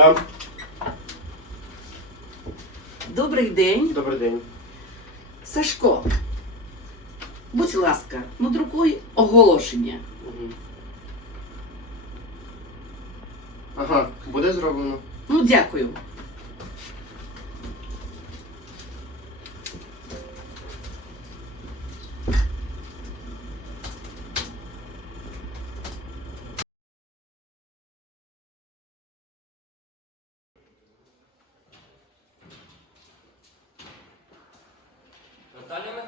Да. Добрий день. Добрий день. Сашко. Будь ласка, надрукуй оголошення. Угу. Ага, буде зроблено. Ну, дякую.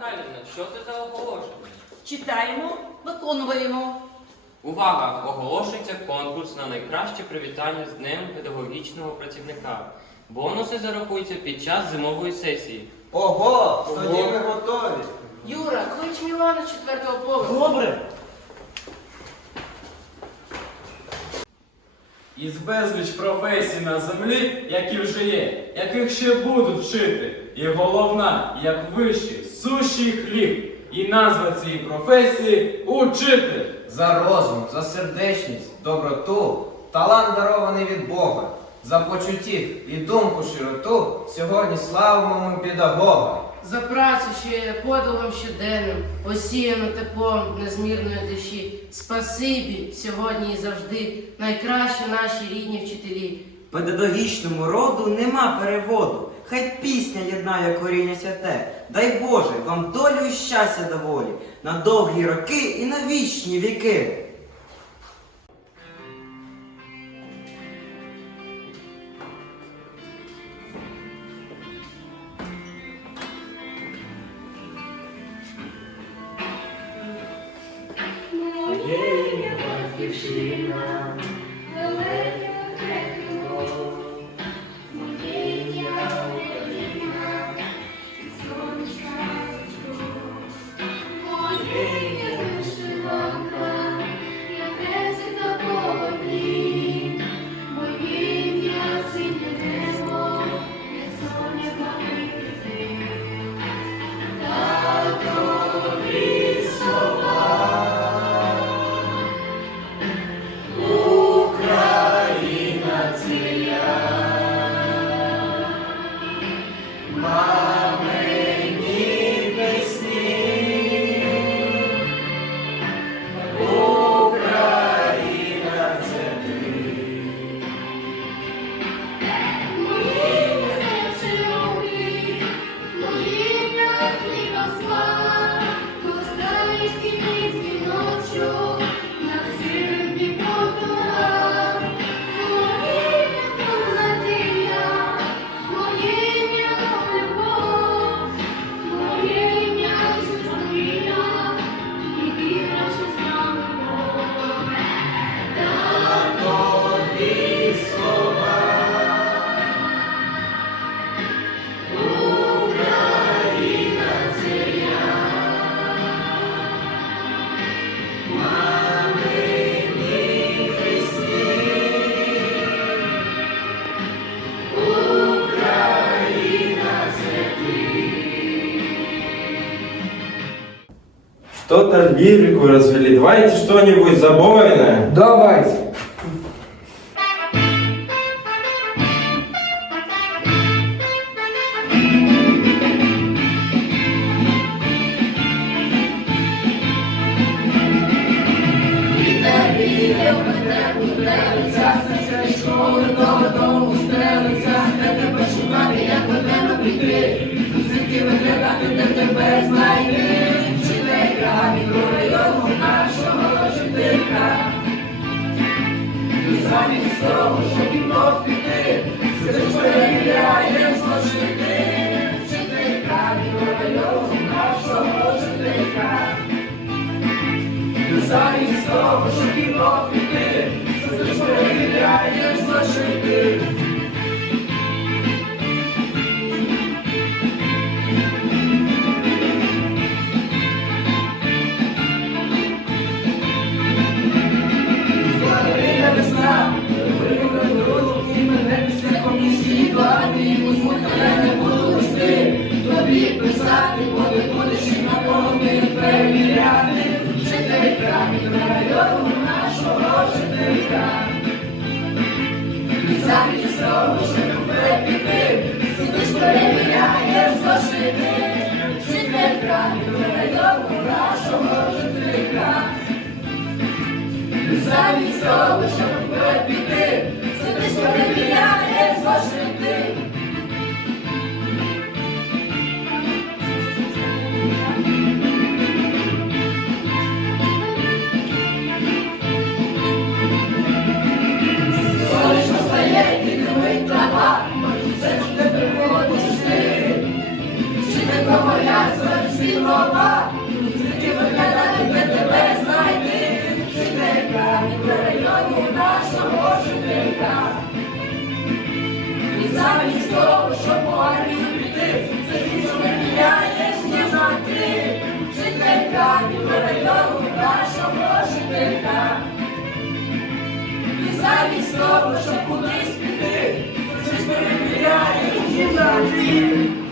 Михайлівна, що це за оголошення? Читаємо, виконуємо. Увага! Оголошується конкурс на найкраще привітання з Днем педагогічного працівника. Бонуси зарахуються під час зимової сесії. Ого, тоді ми готові. Юра, клич Мілана з четвертого поверху. Добре. Із безліч професій на землі, які вже є, яких ще будуть вчити. І головна, як вищий, сущий хліб. І назва цієї професії учитель. За розум, за сердечність, доброту, талант дарований від Бога, за почуттів і думку широту сьогодні славимо ми педагога. За працю, що є подвигом щоденним, осіяно теплом незмірної душі. Спасибі сьогодні і завжди найкращі наші рідні вчителі. Педагогічному роду нема переводу. Хай пісня єднає коріння святе. Дай Боже, вам долю і щастя доволі на довгі роки і на вічні віки. Батьківщина, Что-то лирику развели. Давайте что-нибудь забойное. Давайте. Вітер віє, Замість ще Бог піти, сидиш перевіряє злочити, вчителька, мікрорайону нашого. Замість того, що кіно піти, замість того, щоб Того, що армію піти, це що не міняєш, ніж на ти. Вчителька, від нашого жителька. І замість того, щоб кудись піти, це ж ніж на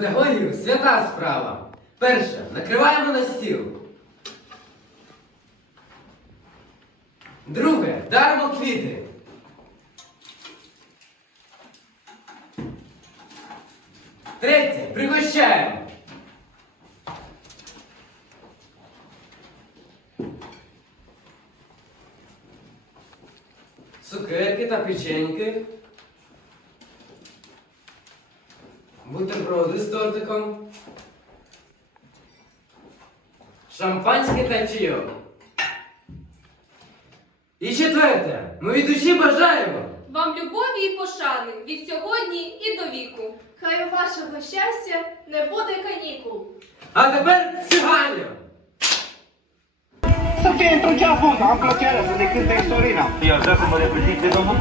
педагогів свята справа. Перше, накриваємо на стіл. Друге, даримо квіти. Третє, пригощаємо. Цукерки та печеньки. Бутерброди. Шампанське та чайок. І четверте, ми від душі бажаємо. Вам любові і пошани від сьогодні і до віку. Хай у вашого щастя не буде канікул. А тепер циганя! Sento già foto, un piacere, se ne chiede in Torino. Io adesso me le petite dopo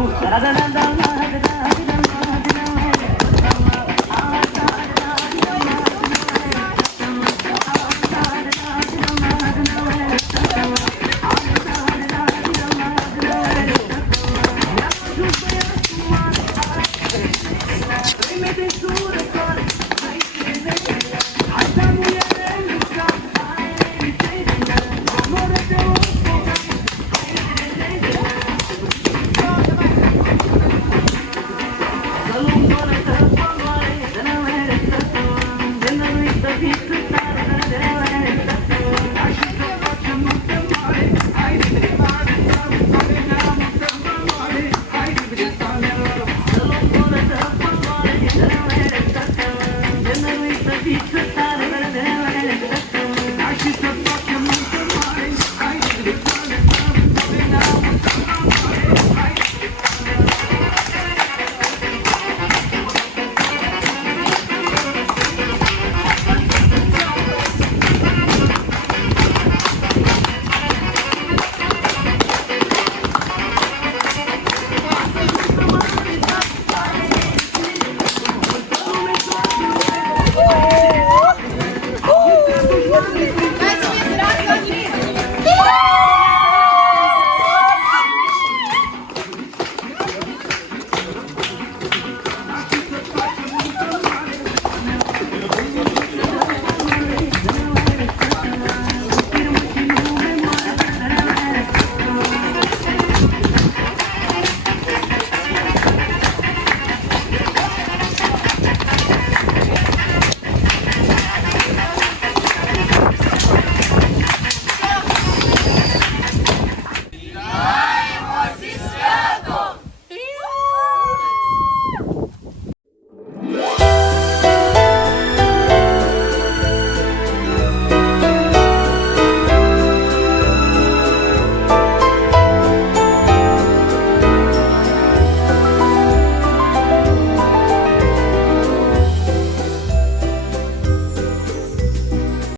Thank you.